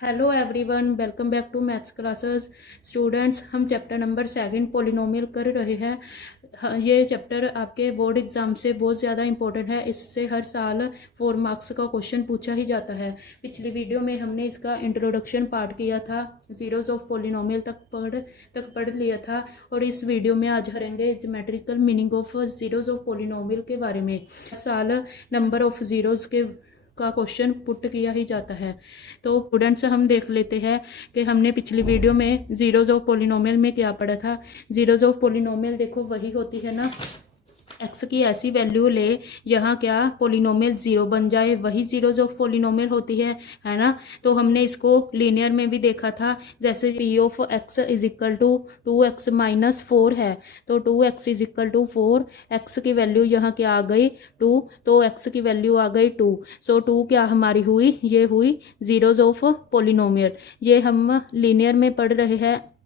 Hello everyone, welcome back to maths classes. Students, हम chapter number 7 polynomial कर रहे हैं। ये चैप्टर आपके बोर्ड एग्जाम से बहुत ज़्यादा इंपॉर्टेंट है। इससे हर साल 4 मार्क्स का क्वेश्चन पूछा ही जाता है। पिछली वीडियो में हमने इसका इंट्रोडक्शन पार्ट किया था, जीरोज ऑफ पोलिनोमियल तक पढ़ लिया था। और इस वीडियो में आज करेंगे geometrical meaning of zeros of polynomial के बारे में। हर साल नंबर ऑफ जीरोज के का क्वेश्चन पुट किया ही जाता है। तो स्टूडेंट्स, हम देख लेते हैं कि हमने पिछली वीडियो में जीरोज ऑफ पोलिनोमियल में क्या पढ़ा था। जीरोज ऑफ पोलिनोमियल देखो वही होती है ना, एक्स की ऐसी वैल्यू ले यहाँ क्या पोलिनोमियल जीरो बन जाए, वही जीरोज ऑफ पोलिनोमियल होती है ना। तो हमने इसको लीनियर में भी देखा था, जैसे p of x is equal to 2x minus 4 है, तो 2x is equal to 4। X की वैल्यू यहाँ क्या आ गई 2, तो x की वैल्यू आ गई 2। सो 2 क्या हमारी हुई, ये हुई जीरोज ऑफ पोलिनोमियल। ये हम लीनियर में पढ़ रहे हैं,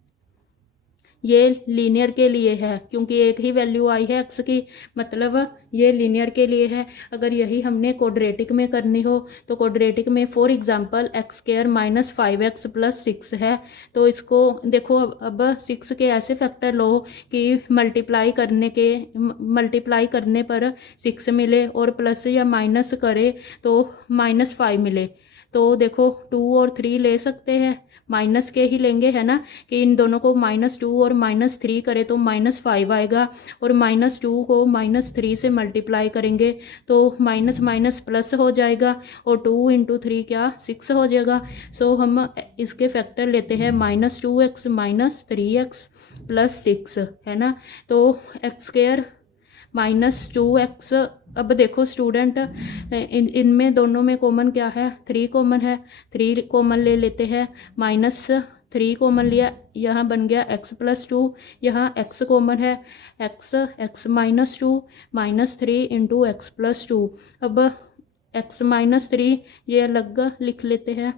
ये लीनियर के लिए है क्योंकि एक ही वैल्यू आई है एक्स की, मतलब ये लीनियर के लिए है। अगर यही हमने क्वाड्रेटिक में करनी हो तो क्वाड्रेटिक में for example x square minus 5x plus 6 है, तो इसको देखो अब 6 के ऐसे फैक्टर लो कि मल्टीप्लाई करने पर 6 मिले और प्लस या माइनस करे तो -5 मिले। तो देखो 2 और 3 ले सकते हैं, माइनस के ही लेंगे है ना, कि इन दोनों को -2 और -3 करें तो -5 आएगा, और -2 को -3 से मल्टीप्लाई करेंगे तो माइनस माइनस प्लस हो जाएगा, और 2 इंटू 3 क्या 6 हो जाएगा। सो हम इसके फैक्टर लेते हैं -2x माइनस 3x प्लस 6 है ना, तो एक्स स्क्वायर -2x। अब देखो स्टूडेंट, इनमें दोनों में कॉमन क्या है, 3 कॉमन है, 3 कॉमन ले लेते हैं। -3 कॉमन लिया, यहाँ बन गया x प्लस 2, यहाँ x कॉमन है, x -2 -3 इंटू एक्स प्लस 2। अब x -3 ये अलग लिख लेते हैं,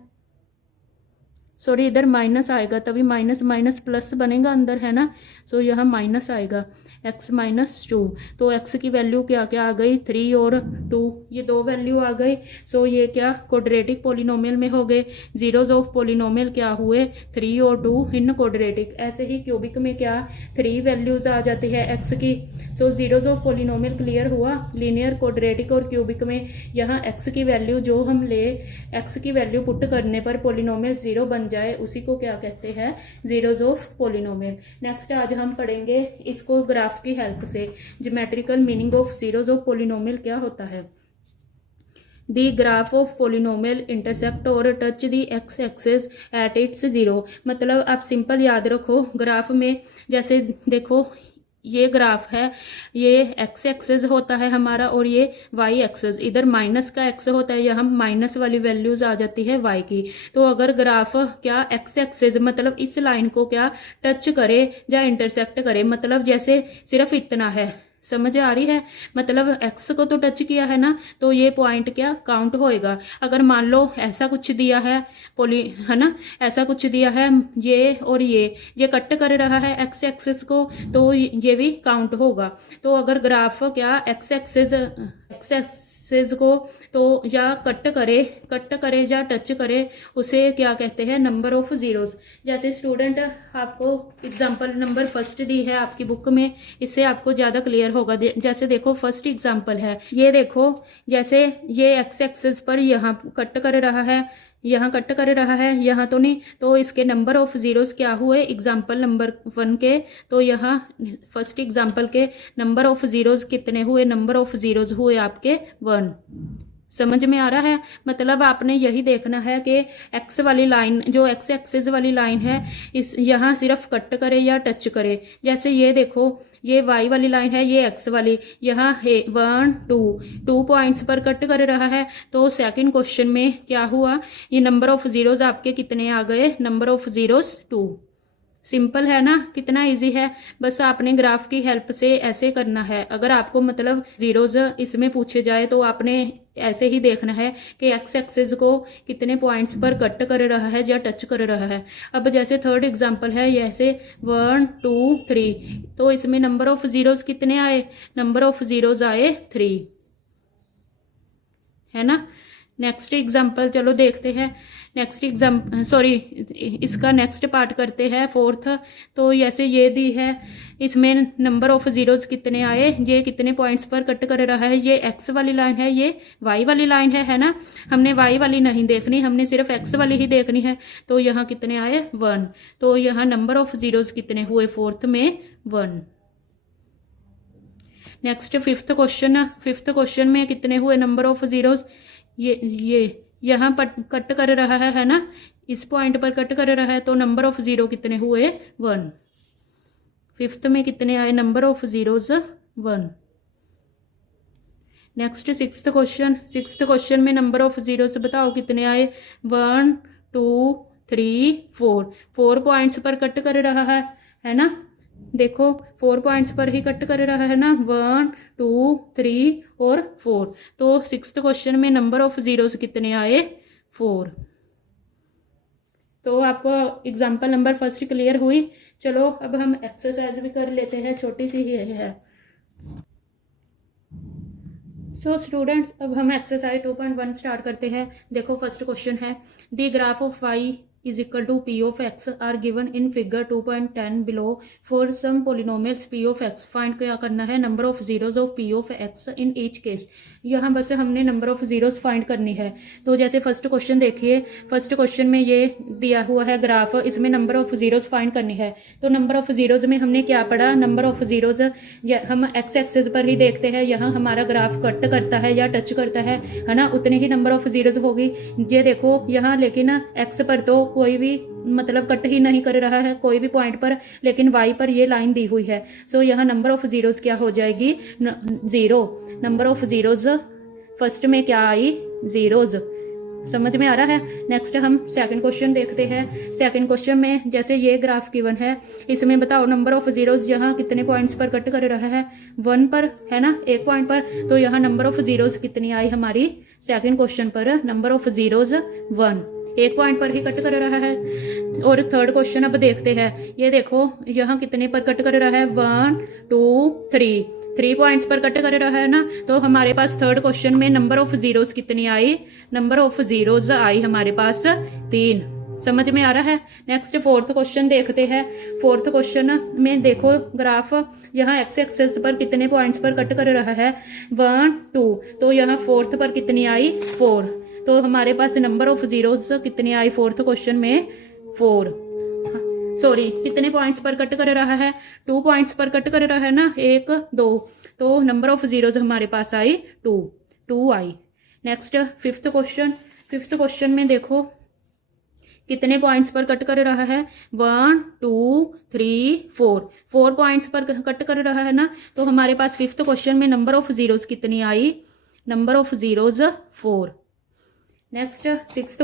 सॉरी इधर माइनस आएगा तभी माइनस माइनस प्लस बनेगा अंदर है ना, सो यहाँ माइनस आएगा x -2। तो x की वैल्यू क्या क्या आ गई 3 और 2, ये दो वैल्यू आ गई। सो ये क्या क्वाड्रेटिक पोलिनोमियल में हो गए। जीरोज ऑफ पोलिनोमियल क्या हुए 3 और 2 इन क्वाड्रेटिक। ऐसे ही क्यूबिक में क्या 3 वैल्यूज आ जाती है x की। सो जीरोज ऑफ पोलिनोमियल क्लियर हुआ। लीनियर, क्वाड्रेटिक और क्यूबिक में यहाँ x की वैल्यू जो हम ले, x की वैल्यू पुट करने पर पोलिनोमियल जीरो बन जाए, उसी को क्या कहते हैं जीरोज ऑफ पोलिनोमियल। नेक्स्ट आज हम पढ़ेंगे इसको ग्राफ की हेल्प से, geometrical meaning of zeros of polynomial क्या होता है। दी ग्राफ ऑफ पोलिनोमियल इंटरसेक्ट और touch the x axis at its zero. मतलब आप सिंपल याद रखो, ग्राफ में जैसे देखो ये ग्राफ है, ये एक्स एक्सिस होता है हमारा और ये वाई एक्सिस, इधर माइनस का एक्स होता है, यहाँ माइनस वाली वैल्यूज आ जाती है वाई की। तो अगर ग्राफ क्या एक्स एक्सिस मतलब इस लाइन को क्या टच करे या इंटरसेक्ट करे, मतलब जैसे सिर्फ इतना है, समझ आ रही है, मतलब एक्स को तो टच किया है ना, तो ये पॉइंट क्या काउंट होएगा। अगर मान लो ऐसा कुछ दिया है है ना, ऐसा कुछ दिया है ये और ये कट कर रहा है एक्स एक्सिस को, तो ये भी काउंट होगा। तो अगर ग्राफ क्या एक्स एक्सिस को तो या कट करे या टच करे, उसे क्या कहते हैं नंबर ऑफ जीरोस। जैसे स्टूडेंट आपको एग्जांपल नंबर फर्स्ट दी है आपकी बुक में, इससे आपको ज़्यादा क्लियर होगा। जैसे देखो फर्स्ट एग्जांपल है, ये देखो जैसे ये एक्स एक्सिस पर यहाँ कट कर रहा है, यहाँ कट कर रहा है, यहाँ तो नहीं, तो इसके नंबर ऑफ जीरोस क्या हुए एग्जाम्पल नंबर 1 के, तो यहाँ फर्स्ट एग्जाम्पल के नंबर ऑफ जीरोस कितने हुए, नंबर ऑफ जीरोस हुए आपके 1। समझ में आ रहा है, मतलब आपने यही देखना है कि एक्स वाली लाइन जो एक्स एक्सिस वाली लाइन है, इस यहाँ सिर्फ कट करे या टच करे। जैसे ये देखो ये वाई वाली लाइन है, ये एक्स वाली, यहाँ है 1 2 पॉइंट्स पर कट कर रहा है। तो सेकंड क्वेश्चन में क्या हुआ, ये नंबर ऑफ जीरोस आपके कितने आ गए, नंबर ऑफ जीरोस 2। सिंपल है ना, कितना इजी है, बस आपने ग्राफ की हेल्प से ऐसे करना है। अगर आपको मतलब जीरोज इसमें पूछे जाए तो आपने ऐसे ही देखना है कि एक्स एक्सिस को कितने पॉइंट्स पर कट कर रहा है या टच कर रहा है। अब जैसे थर्ड एग्जांपल है, जैसे 1 2 3, तो इसमें नंबर ऑफ जीरोज कितने आए, नंबर ऑफ जीरोज आए 3 है ना। नेक्स्ट एग्जाम्पल चलो देखते हैं। नेक्स्ट इसका नेक्स्ट पार्ट करते हैं, फोर्थ। तो जैसे ये दी है, इसमें नंबर ऑफ जीरोस कितने आए, ये कितने पॉइंट्स पर कट कर रहा है, ये एक्स वाली लाइन है, ये वाई वाली लाइन है ना। हमने वाई वाली नहीं देखनी, हमने सिर्फ एक्स वाली ही देखनी है। तो यहाँ कितने आए, 1। तो यहाँ नंबर ऑफ जीरोस कितने हुए फोर्थ में, 1। नेक्स्ट फिफ्थ क्वेश्चन में कितने हुए नंबर ऑफ जीरोस, ये यहाँ पर कट कर रहा है ना, इस पॉइंट पर कट कर रहा है। तो नंबर ऑफ जीरो कितने हुए, 1। फिफ्थ में कितने आए number of zeros, 1। Next sixth question में नंबर ऑफ जीरोस बताओ कितने आए, 1 2 3 4। 4 पॉइंट्स पर कट कर रहा है ना। देखो 4 पॉइंट्स पर ही कट कर रहा है ना, 1 2 3 और 4। तो सिक्स्थ क्वेश्चन में नंबर ऑफ जीरोस कितने आए, 4। तो आपको एग्जाम्पल नंबर फर्स्ट क्लियर हुई। चलो अब हम एक्सरसाइज भी कर लेते हैं, छोटी सी ही है। सो स्टूडेंट्स, अब हम एक्सरसाइज 2.1 स्टार्ट करते हैं। देखो फर्स्ट क्वेश्चन है, the graph of y is equal to p of x are given in figure 2.10 below for some polynomials p of x find क्या करना है, number of zeros of p of x in each case। यहाँ बस हमने number of zeros find करनी है। तो जैसे फर्स्ट क्वेश्चन देखिए, फर्स्ट क्वेश्चन में ये दिया हुआ है ग्राफ, इसमें नंबर ऑफ जीरोस फाइंड करनी है। तो नंबर ऑफ जीरोस में हमने क्या पढ़ा, नंबर ऑफ जीरोस हम एक्स एक्सिस पर ही देखते हैं, यहाँ हमारा ग्राफ कट करता है या टच करता है ना, उतने ही नंबर ऑफ जीरोस होगी। ये देखो यहाँ, लेकिन एक्स पर तो कोई भी मतलब कट ही नहीं कर रहा है कोई भी पॉइंट पर, लेकिन वाई पर ये लाइन दी हुई है। सो यहाँ नंबर ऑफ जीरोस क्या हो जाएगी, 0। नंबर ऑफ जीरोस फर्स्ट में क्या आई, जीरोस। समझ में आ रहा है। नेक्स्ट हम सेकंड क्वेश्चन देखते हैं। सेकंड क्वेश्चन में जैसे ये ग्राफ गिवन है, इसमें बताओ नंबर ऑफ जीरोस यहाँ कितने पॉइंट्स पर कट कर रहा है, 1 पर है ना, 1 पॉइंट पर। तो यहाँ नंबर ऑफ जीरोस कितनी आई हमारी सेकंड क्वेश्चन पर, नंबर ऑफ जीरोस 1, 1 पॉइंट पर ही कट कर रहा है। और थर्ड क्वेश्चन अब देखते हैं। ये देखो यहाँ कितने पर कट कर रहा है, 1 2 3 पॉइंट्स पर कट कर रहा है ना। तो हमारे पास थर्ड क्वेश्चन में नंबर ऑफ जीरोस कितनी आई, नंबर ऑफ जीरोस आई हमारे पास 3। समझ में आ रहा है। नेक्स्ट फोर्थ क्वेश्चन देखते हैं। फोर्थ क्वेश्चन में देखो ग्राफ, यहाँ एक्स एक्सिस पर कितने पॉइंट्स पर कट कर रहा है, 1 2। तो यहाँ फोर्थ पर कितनी आई, 4। तो हमारे पास नंबर ऑफ जीरोस कितनी आई फोर्थ क्वेश्चन में, 4। सॉरी, कितने पॉइंट्स पर कट कर रहा है, 2 पॉइंट्स पर कट कर रहा है ना, 1 2। तो नंबर ऑफ जीरोस हमारे पास आई 2 आई। नेक्स्ट फिफ्थ क्वेश्चन में देखो कितने पॉइंट्स पर कट कर रहा है, 1 2 3 4 पॉइंट्स पर कट कर रहा है ना। तो हमारे पास फिफ्थ क्वेश्चन में नंबर ऑफ जीरोस कितनी आई, number of zeros 4। Next sixth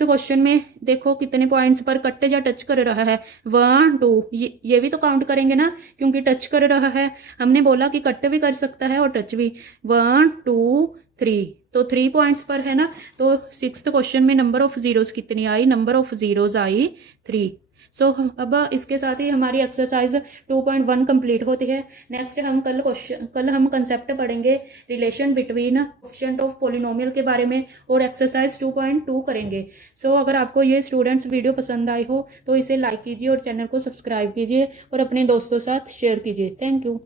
question में देखो कितने पॉइंट्स पर कट या टच कर रहा है, 1 2। ये भी तो काउंट करेंगे ना, क्योंकि टच कर रहा है। हमने बोला कि कट भी कर सकता है और टच भी। 1 2 3, तो 3 पॉइंट्स पर है ना। तो सिक्स्थ क्वेश्चन में नंबर ऑफ जीरोस कितनी आई, नंबर ऑफ जीरोस आई 3। सो अब इसके साथ ही हमारी एक्सरसाइज 2.1 कंप्लीट होती है। नेक्स्ट हम कल हम कंसेप्ट पढ़ेंगे relation between coefficient of polynomial के बारे में, और एक्सरसाइज 2.2 करेंगे। सो अगर आपको ये स्टूडेंट्स वीडियो पसंद आई हो तो इसे लाइक कीजिए और चैनल को सब्सक्राइब कीजिए और अपने दोस्तों के साथ शेयर कीजिए। Thank you.